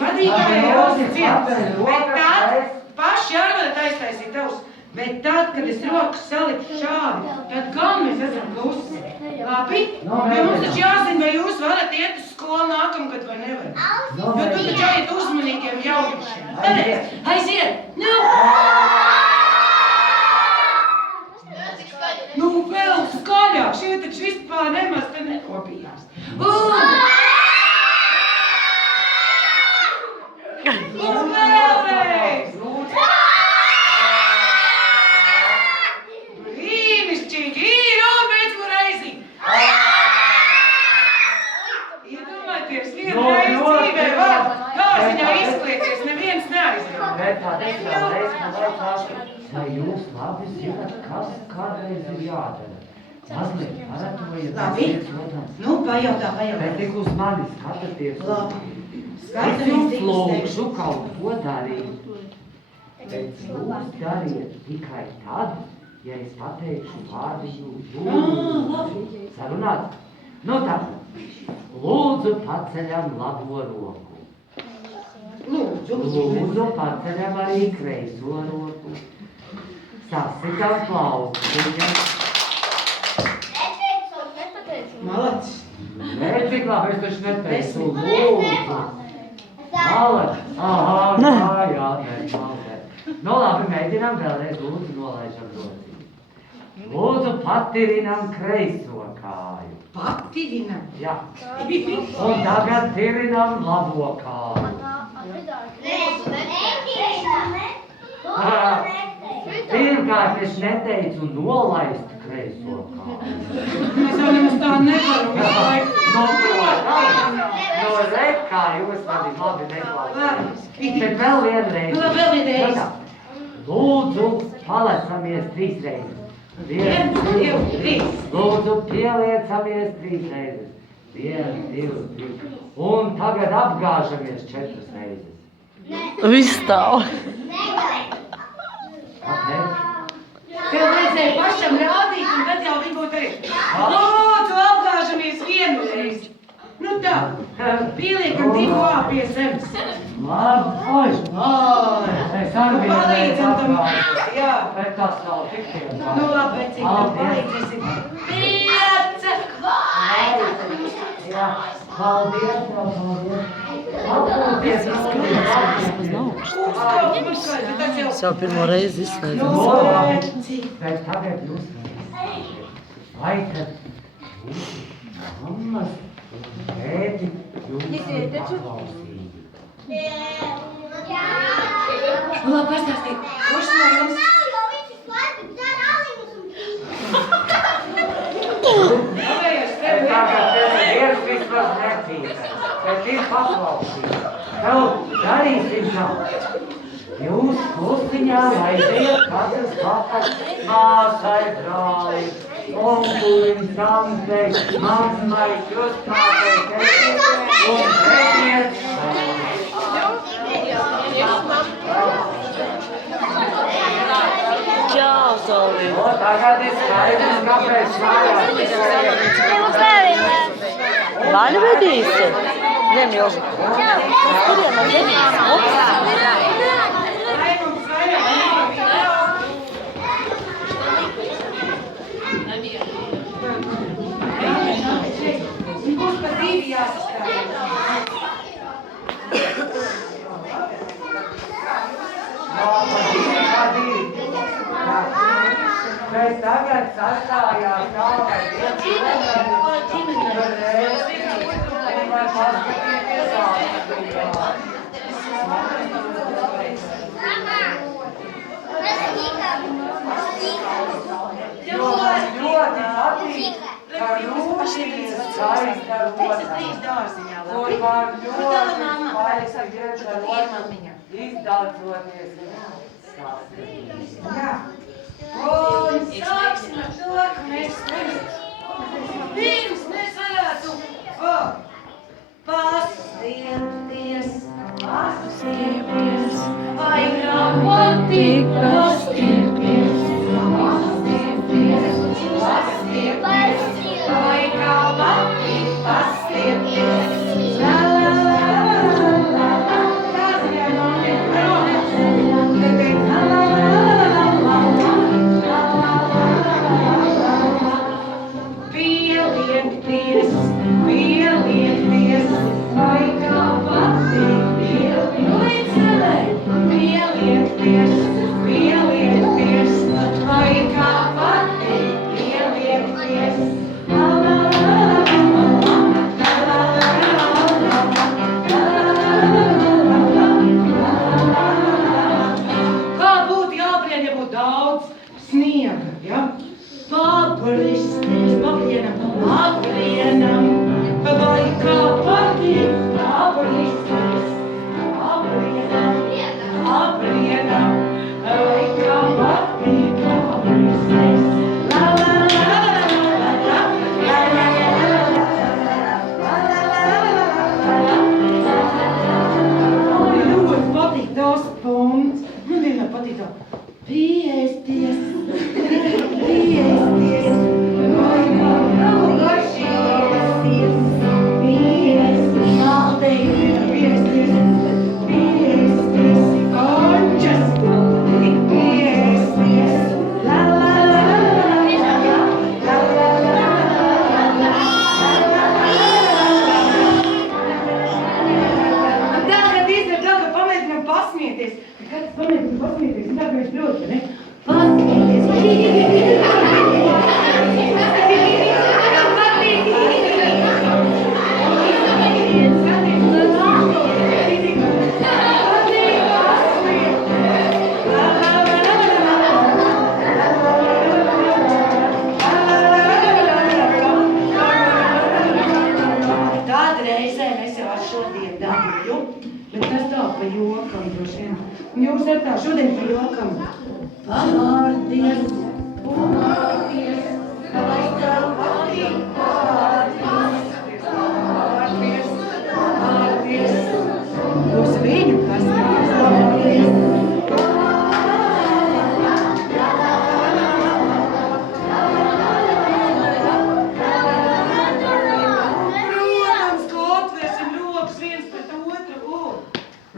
Vadītāji jau ciet, bet tad paši ārvada taistāsīt tavus. Bet tad, kad es rokas salikšu šādi, tad gan mēs esam klusi. Labi? Jo mums taču jāzina, vai jūs varat iet uz skolu nākamgad vai nevar. Jo tu taču jāiet uzmanīgiem jaunušiem. Aiziet! Nu, vēl skaļāk! Šie taču vispār nemaz te nekopījās. Un vēlreiz! Brīnišķīgi! Un pēc mu reizi! Iedomājieties, vienu reizi dzīvē var dārziņā izklieties, neviens neaizgrāv. Bet tādēļ vēlreiz man vajadzētu, vai jūs labi zināt, kas kādreiz ir jādara. Mazliet paratojiet. Labi. Nu, pajautā. Bet tik uz mani skatāties. Labi. Es jums lūkšu kaut ko darīt. Bet jūs dariet tikai tad, ja es pateikšu vārdiņu lūdzu. Sarunāt? Nu tā, lūdzu paceļam labo roku. Lūdzu paceļam arī kreiso roku. Sasitam plauktiņam. Malacis. Nē, cik labi, es taču neteicu, lūdzu. Malacis. Aha, jā, malēt. Nu labi, mēģinām vēlreiz, lūdzu, nolaižam rociņu. Lūdzu, patirinam kreiso kāju. Patirinam? Jā. Un tagad tirinam labo kāju. Pirmkārt, es neteicu nolaist kreiso kāju. Mēs jau nemaz tā nevaram. No reit, kā jūs mani labi neklausījāt. Bet vēl vienreiz. Lūdzu, palecamies 3 reizes. 1, 2, 3. Lūdzu, pieliecamies 3 reizes. 1, 2, 3. Un tagad apgāžamies 4 reizes. Viss stāv. Kāpēc? Tev vajadzēja pašam rādīt, un tad jau viņi būtu arī. Lūdzu, apgāžamies 1 reizi. Nu tā, pieliekam 2 pie zemes. Labi, es arī biju Palīdzam tam. Jā. Bet tas nav tik tiek. Nu labi, vecīgi, tev palīdzēsim. 5 Jā, paldies, paldies. Es jau pirmo reizi izslēdzu. Bet tagad jūs vai tad mammas un tēti jūs paklausīgi. Nu labi, pastāstīt. Kurš no jums? Bet tagad ir vismaz necīta, bet ir paklausīgi. Tev darīsim tā. Jūs klusiņā aiziet katrs pakaļ māsai, brāli, onkulim, tantei, mammai, krustmātei, tētim un tētiet šādi. Čau, Solvi. O, tagad ir skaidrs, kāpēc mājās. Mani vedīsi? Ņem Jožu. Kurien man vedīsi? Būs par 2 jāsastrādā. Bet tagad sastājās galvai ļoti patīk, ka rūšīgas skaista rotā, kur var ļoti skaisti iedalot, izdaldzoties sasprīt. Jā. Un sāksim ar to, ka mēs pirms mēs varētu pastiepties, vai nav patīk pastiepties, vai nav patīk pastiepties, la la la la la la. Piesties, piesties, vai kā tavu garšīsies. Piesties, maldīgi, piesties, piesties, končas, piesties, la la la la la la la la la la. Tagad izdara, pamēģinām pasmieties. Kad pamēģinām pasmieties, tā kā mēs proti, ne? Pasmieties. Tāda reizēm es jau šodien dabūju, bet tas tā pa jokam droši vien. Un jūs ar tā šodien pa jokam. Pamārties, pamārties, lai tev patīk pamārties, pamārties, pamārties. Uz viņu pasmēties, pamārties. Protams, ka atvērsim rokas viens pret otru.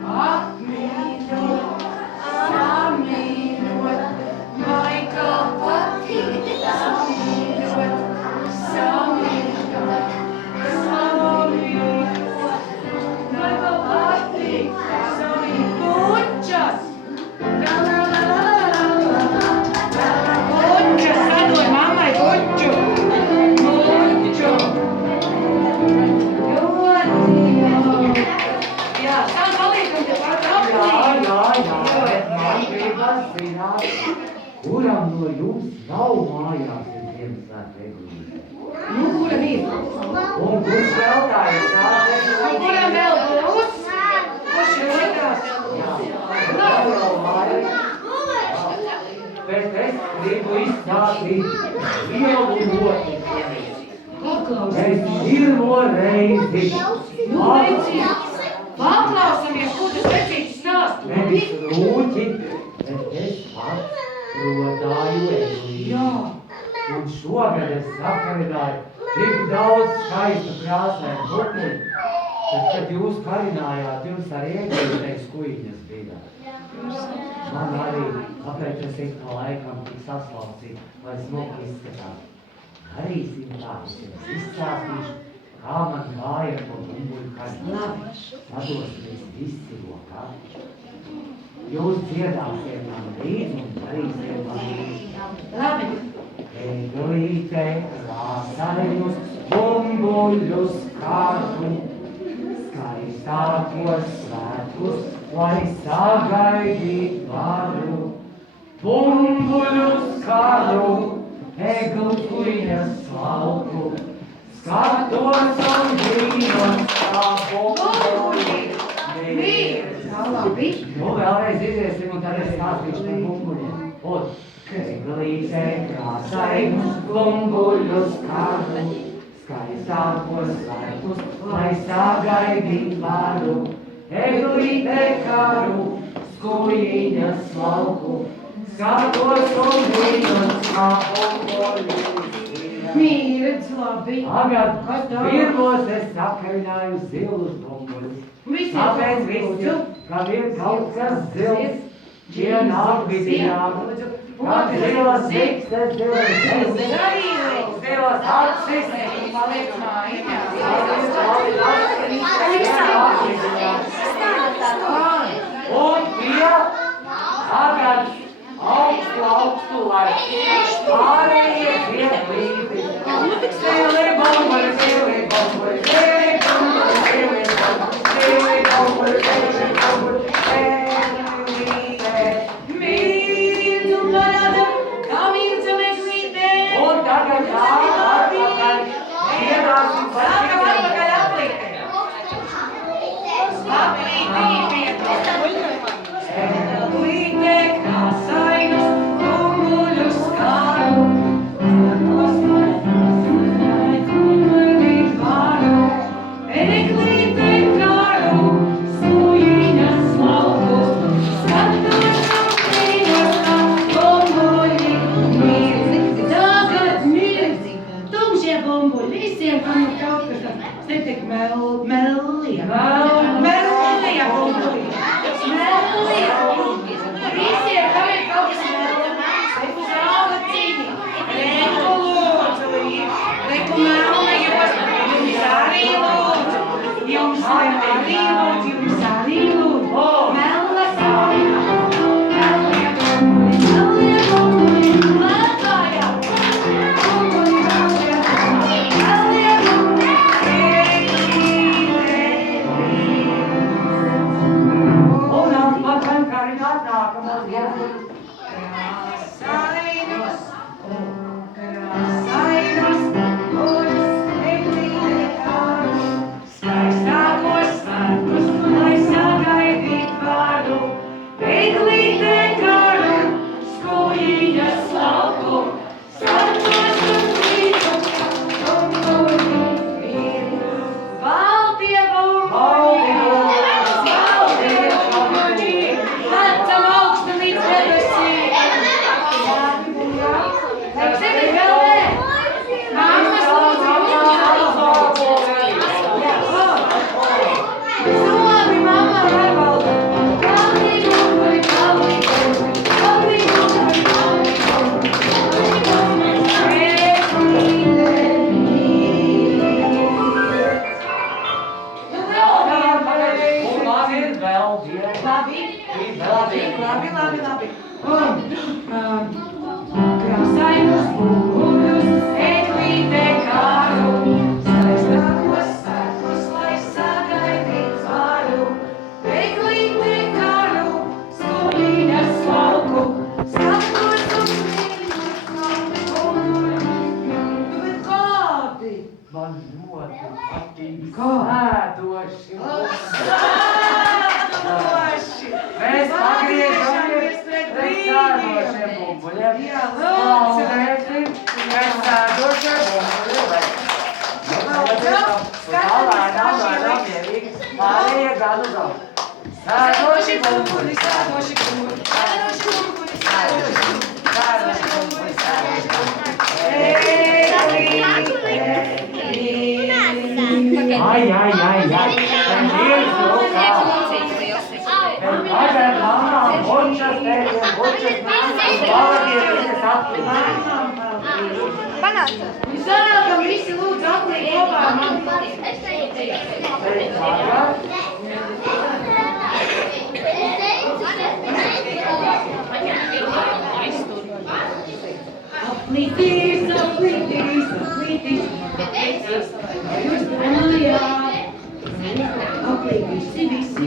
Apmīļot, samīļot, vai kā patīk samīļot, samīļot, samīļot, vai kā patīk samīļot. Pučas! Pučas, sadod mammai puču! Puču! Jā, tā paliekam te pat apmīļot. Jā, bet man gribas zināt, kuram no jums nav mājās Ziemassvētku eglīte? Nu, kuram ir? Un kurš jautājums Un kuram vēl būs? Kurš ir otrās? Nav jau mājās. Bet es gribu izstāstīt lielu noti. Es pirmo reizi Nu, vecīt, paklausamies, ko tas vecītis stāst. nevis rūķi, bet es pats rodāju eglīti. Jā. Un šogad es sakarināju tik daudz skaistu krāsainu putni, bet, kad jūs karinājāt, jums arī eglītei skuiņas bija. Man arī, kāpēc es ik pa laikam tik saslaucīju, vai smuki izskatās. Darīsim tā, es jums izstāstīšu, kā man gāja to bumbuļu karināt. Sadosimies visi rokā. Jūs dziedāsiet man līdzi un darīsiet man līdzi. Labi. Eglīte krāsainus bumbuļus kārtu, skaistākos svētkus, lai sagaidīt varu. Bumbuļus kāru, eglītes smalku, skatos un brīnos kā bumbuļi. Labi. Nu, vēlreiz iziesim un tad es stāstīšu par bumbuļiem. Un eglīte krāsainus bumbuļus kāru, skaistākos svētkus, lai sagaidīt varu. Eglīte kāru, skujiņas smalku, skatos un brīnos kā bumbuļi. Mīredz, labi. Tagad Kas tā? pirmos es sakarināju zilus bumbuļus. Visiem Tāpēc lūdzu. visi, kad ir kaut kas zils, tie nāk vidījām. Kad zilas zikstes, zilas zilas acis, Paliec mājā. un tie tagad augstu, lai pārējie iet līdzi. Zili bumbuļi, zili bumbuļi, zili bumbuļi, zili bumbuļi, zili bumbuļi, zili bumbuļi, eglīte. Mīredz un parāda, kā mīredzam eglītē. Un tagad atpakaļ, dziedāsim par Sākam šiem. atpakaļ aplītē. Labi. Krāsainus pūļus, eglīte kāru, skaistākos sēkus, lai sagaidīt varu. Eglīte kāru, skolīņas lauku, skatos uz mīļus, labi pūļu. Bet kādi? Man ļoti patīk Sēdoši. Mēs pagriežamies pret sēdošiem bumbuļiem. Stāvēsim pret sēdošiem bumbuļiem. Lēnām, mierīgi. Pārējie gan uz augšu. Sēdoši bumbuļi. Ai. Ten viens lokā. Ten pašai mamām, bučas, tētiem, bučas, pavadiet viņas aplīdzi. Sanākam visi lūdzu aplīgi kopā ar mani. Aplīdīs. Jūs domājāt. Aplīdīs, visi.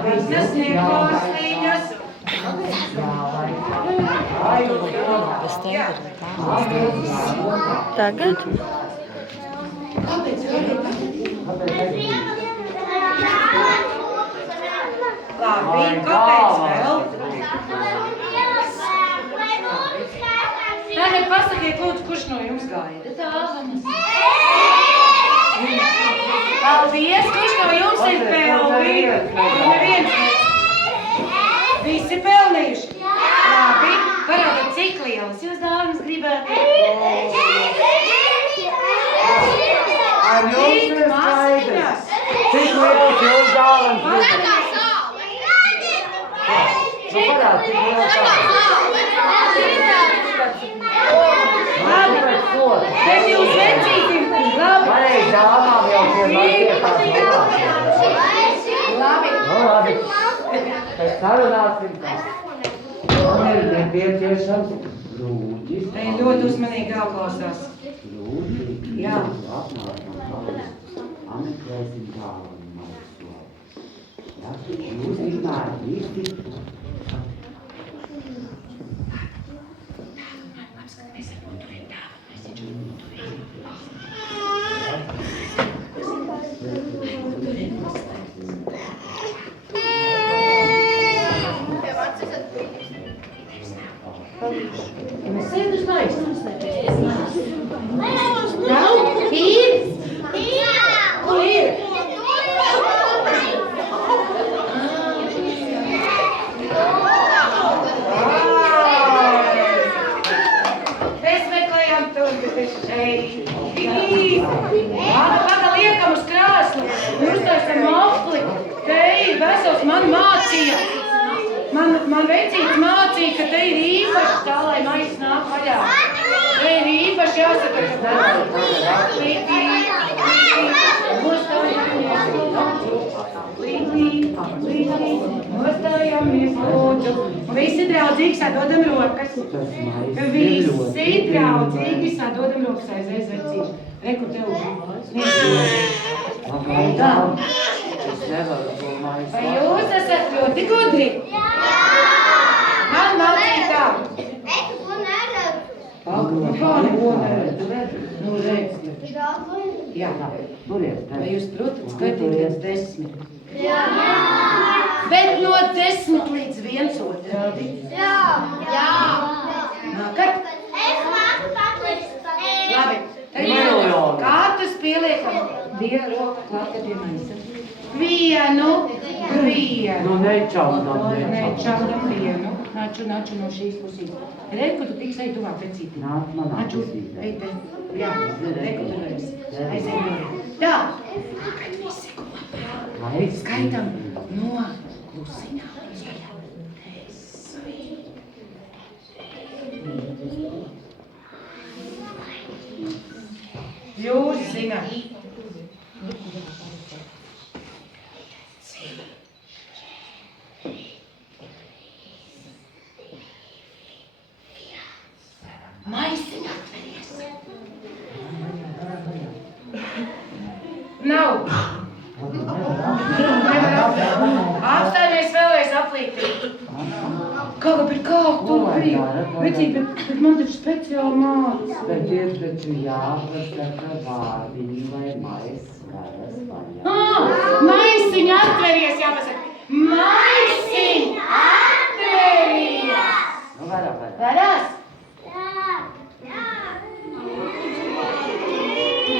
Visas neklāstīņas. Tagad? Labi, kāpēc vēl? Tagad pasakiet, lūdzu, kurš no jums gaida dāvanas? Paldies, kurš no jums ir pelnījis? Neviens. Visi pelnījuši? Labi, parādiet, cik lielas jūs dāvanas gribētu? Ar jums ir skaidrs. Cik lielas jūs dāvanas gribat? Nu parād, cik lielas dāvanas. Labi, bet jūs vecītim, labi. Pareizi dāvām jau tie mazietās Labi. Labi. Pēc sarunāsim tā. Man ir nepieciešams lūģis. Te ļoti uzmanīgi jāklausās. Lūģi. Jā. Ameklēsim dāvanu maiso. Ja, jūs runājat īsti. Sēdus laiks. Nav? Ir? Kur ir? Mēs meklējam tur šeit. Paga liekam uz krāslu. Uztaisam mofli. Te ir vesels man mācīja. Man vecīts mācīja, ka te ir īpaši tā, lai maiss nāk vaļā. Te ir īpaši jāsaka, ka nostājamies lūdzu. Visi draudzīgi sadodam rokas. Visi draudzīgi sadodam rokas aizies vecīši. Reku tev. Tā. Vai jūs esat ļoti gudri? Man mācīja tā. Kā neko neredz? Nu, redz. Jā. Vai jūs protat skaitīt līdz 10? Jā. Bet no 10 līdz 1 otrādi? Jā. Nākat? Labi. Kārtas pieliekam. Vienu roku klāt, kad iemaisam. Vienu. Nu, nečaudam. Nečaudam vienu. Nāču no šīs pusīs. Reku, tu tiks ej tuvāk precītī. Nāk manā pusītē. Ej te. Jā, reku tu esi. Aizej tuvāk. Tā. Tagad visi kopā. Skaitam no klusiņām. Jūs zināt. Maisiņ atveries. Nav. Apstājamies vēlreiz aplītī. Kāda bet kā tur bija? Vecīgi, bet man taču speciāli māca. Bet ir taču jāpasaka vārdiņi, lai maiss varas vaļā. Maisiņ atveries, jāpasaka. Maisiņ atveries. Nu, vairāk. Varās?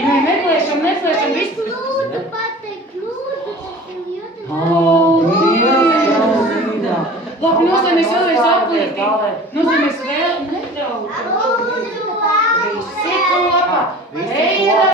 Nē, meklēšam, viss. Lūdzu, pateikt, lūdzu, Labi, nozīmēs vēlreiz aplītī. Nozīmēs vēl nedaudz. lūdzu, Visi kopā. Ejam!